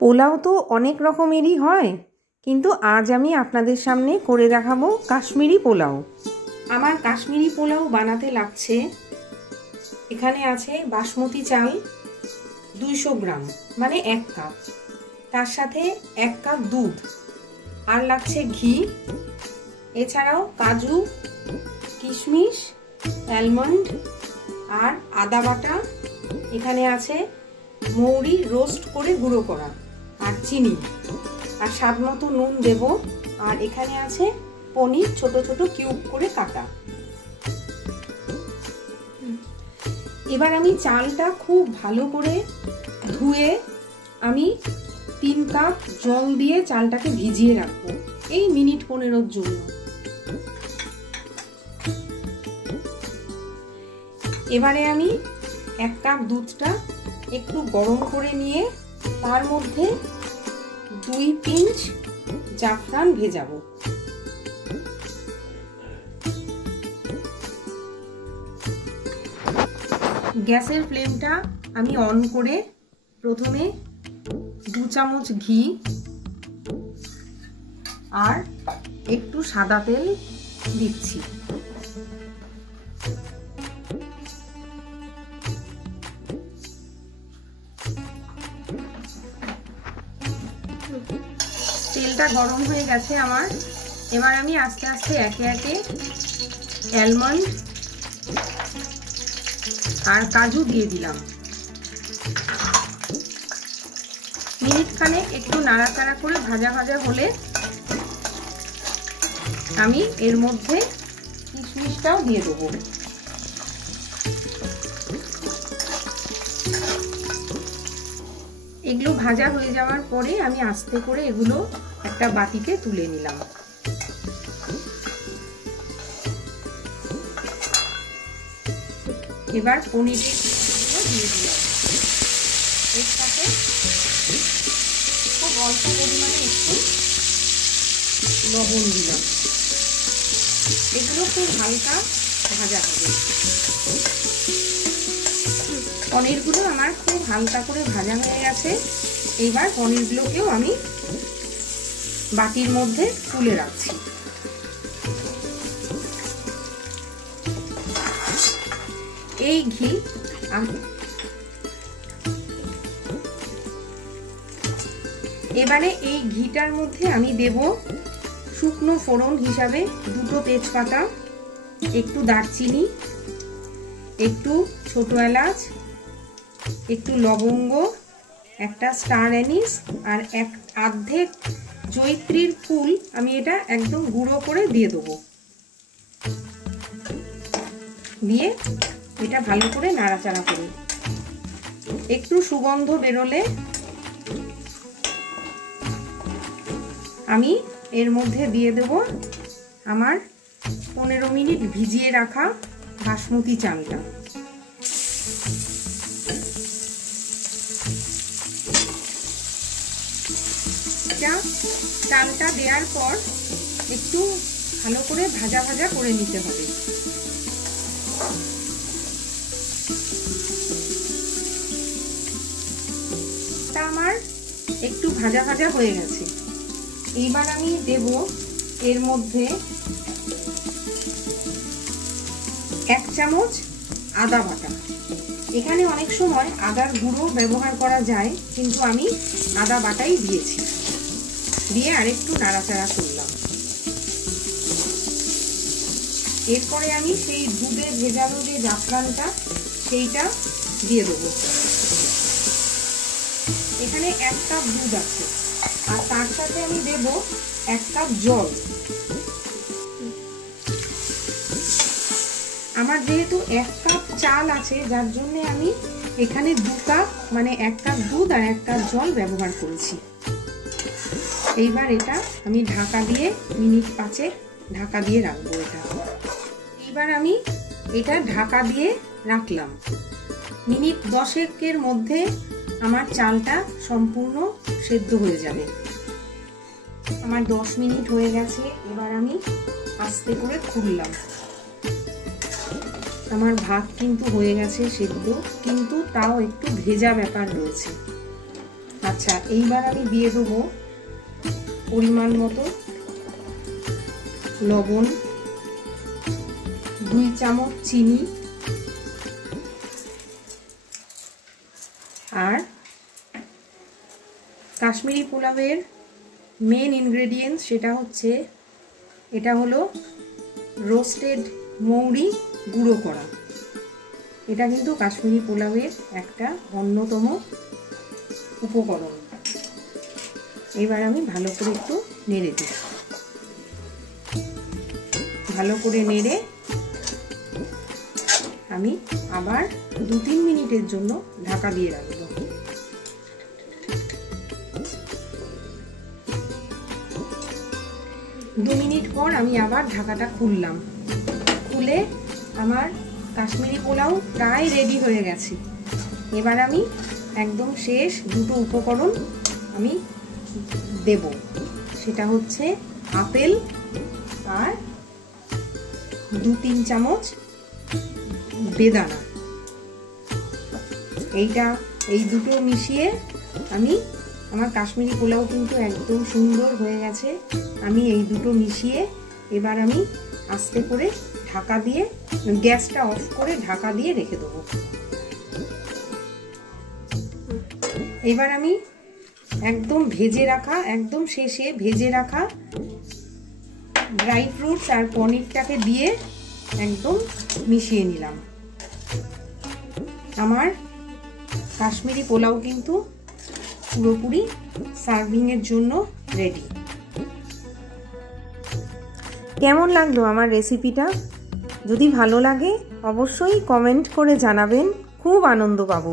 পোলাও তো অনেক রকমেরই হয়, কিন্তু আজ আমি আপনাদের সামনে করে দেখাবো কাশ্মীরি পোলাও। আমার কাশ্মীরি পোলাও বানাতে লাগছে, এখানে আছে বাসমতি চাল 200 গ্রাম মানে 1 কাপ, তার সাথে 1 কাপ দুধ, আর লাগছে ঘি, এছাড়াও কাজু, কিশমিশ, অ্যালমন্ড আর আদা বাটা, এখানে আছে মৌরি রোস্ট করে গুঁড়ো করা, আর চিনি, আর স্বাদ মতো নুন দেব, আর এখানে আছে পনির ছোট ছোট কিউব করে কাটা। এবার আমি চালটা খুব ভালো করে ধুয়ে আমি 3 কাপ জল দিয়ে চালটাকে ভিজিয়ে রাখবো এই মিনিট 15 জন্য। এবারে আমি 1 কাপ দুধটা একটু গরম করে নিয়ে তার মধ্যে 2 পিঞ্চ জাফরান ভেজাবো। গ্যাসের ফ্লেমটা আমি অন করে প্রথমে 2 চামচ ঘি আর একটু সাদা তেল দিচ্ছি। তেলটা গরম হয়ে গেছে আমার। এবার আমি আস্তে আস্তে একে একে অ্যালমন্ড আর কাজু দিয়ে দিলাম। মিনিট খানেক একটু নাড়াচাড়া করে ভাজা ভাজা হলে আমি এর মধ্যে কিশমিশটাও দিয়ে দেবো। এগুলো ভাজা হয়ে যাওয়ার পরে আমি আস্তে করে এগুলো একটা বাটিতে তুলে নিলাম। এবার পনিরের দিয়ে দিলাম, এর সাথে খুব অল্প পরিমাণে একটু লবণ দিলাম। এগুলো খুব হালকা ভাজা হবে। পনিরগুলো আমার খুব হালকা করে ভাজা হয়ে গেছে। এইবার পনিরগুলোকেও আমি বাটির মধ্যে তুলে রাখছি। এই ঘি এবারে এই ঘিটার মধ্যে আমি দেব শুকনো ফোড়ন হিসাবে 2টো তেজপাতা, একটু দারচিনি, একটু ছোট এলাচ, একটু লবঙ্গ, একটা স্টার অ্যানিস আর অর্ধেক জয়িত্রীর ফুল। আমি এটা একদম গুঁড়ো করে দিয়ে দেবো। দিয়ে এটা ভালো করে নাড়াচাড়া করি। একটু সুগন্ধ বেরোলে আমি এর মধ্যে দিয়ে দেব আমার 15 মিনিট ভিজিয়ে রাখা বাসমতি চালটা। চালটা দেওয়ার পর একটু ভালো করে ভাজা ভাজা করে নিতে হবে। তা আমার একটু ভাজা ভাজা হয়ে গেছে। এইবার আমি দেব এর মধ্যে 1 চামচ আদা বাটা। এখানে অনেক সময় আদার গুঁড়ো ব্যবহার করা যায়, কিন্তু আমি আদা বাটাই দিয়েছি। দিয়ে আরেকটু নাড়াচাড়া করলাম। এরপরে আমি সেই দুধে ভেজানো যে জাফরানটা সেইটা দিয়ে দেবো। এখানে 1 কাপ দুধ আছে, আর তার সাথে আমি দেব 1 কাপ জল। আমার যেহেতু 1 কাপ চাল আছে, যার জন্য আমি এখানে 2 কাপ মানে 1 কাপ দুধ আর 1 কাপ জল ব্যবহার করেছি। এইবার এটা আমি ঢাকা দিয়ে মিনিট 5 ঢাকা দিয়ে রাখবো। এইবার আমি এটা ঢাকা দিয়ে রাখলাম। মিনিট 10 মধ্যে আমার চালটা সম্পূর্ণ সেদ্ধ হয়ে যাবে। আমার 10 মিনিট হয়ে গেছে। এবার আমি আস্তে করে খুললাম। আমার ভাত কিন্তু হয়ে গেছে সেদ্ধ, কিন্তু তাও একটু ভেজা ব্যাপার রয়েছে। আচ্ছা, এইবার আমি দিয়ে দেবো পরিমাণ মতো লবণ, 2 চামচ চিনি, আর কাশ্মীরি পোলাওয়ের মেন ইনগ্রেডিয়েন্টস এটা হলো রোস্টেড মৌরি গুঁড়ো করা। এটা কিন্তু কাশ্মীরি পোলাওয়ের একটা অন্যতম উপকরণ। এবার আমি ভালো করে একটু নেড়ে দিই। ভালো করে নেড়ে আমি আবার 2-3 মিনিটের জন্য ঢাকা দিয়ে রাখবো। দু মিনিট পর আমি আবার ঢাকাটা খুললাম। খুলে আমার কাশ্মীরি পোলাও প্রায় রেডি হয়ে গেছে। এবার আমি একদম শেষ দুটো উপকরণ আমি দেব, সেটা হচ্ছে আপেল আর 2-3 চামচ বেদানা। এই দুটো মিশিয়ে আমার কাশ্মীরি পোলাও কিন্তু একদম সুন্দর হয়ে গেছে। আমি এই দুটো মিশিয়ে এবার আমি আস্তে করে ঢাকা দিয়ে, গ্যাসটা অফ করে ঢাকা দিয়ে রেখে দেবো। এবার আমি একদম একদম শেষে ভেজে রাখা ড্রাই ফ্রুটস আর পনিরটাকে দিয়ে একদম মিশিয়ে নিলাম। আমার কাশ্মীরি পোলাও কিন্তু পুরোপুরি সার্ভিংয়ের জন্য রেডি। কেমন লাগলো আমার রেসিপিটা? যদি ভালো লাগে অবশ্যই কমেন্ট করে জানাবেন, খুব আনন্দ পাবো।